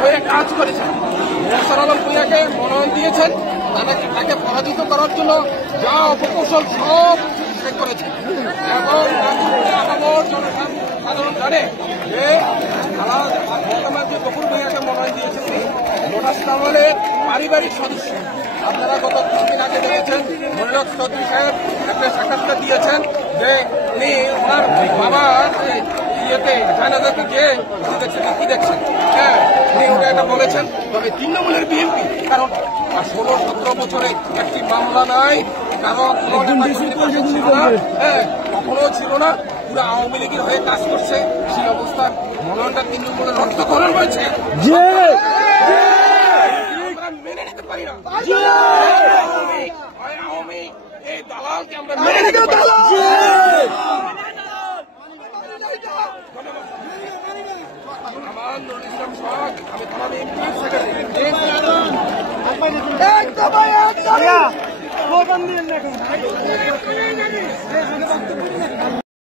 হয়ে কাজ করেছেন। মোয়াজ্জেম আলম ভূঁইয়াকে মনোনয়ন দিয়েছেন, তাকে পরাজিত করার জন্য যা অপকৌশল সব শেষ করেছেন এবং সাধারণ জানে যে বকুর ভূঁইয়াকে মনোনয়ন দিয়েছেন লোটাস আমলের পারিবারিক সদস্য। আপনারা গত কিছুদিন আগে দেখেছেন মনিরুল চৌধুরী সাহেব একটা সাক্ষাৎকার দিয়েছেন যে উনি ওনার বাবার ইয়েতে জানাজাতে গিয়ে দেখছেন কি দেখছেন, হ্যাঁ উনি ওটা একটা বলেছেন। তবে তৃণমূলের বিএনপি কারণ 16-17 বছরে একটি মামলা নাই, কারণ হ্যাঁ কখনো ছিল না, পুরো আওয়ামী লীগের হয়ে কাজ করছে। সেই অবস্থায় মনোনয়নটা তৃণমূলের রক্তক্ষরণ হয়েছে, মেনে নিতে পারি না। আওয়ামী এই দালালকে আমরা মেনে নিতে পারি না। আমার নুরুল ইসলাম সোহাগ, আমি থানা এমপির সেক্রেটারি।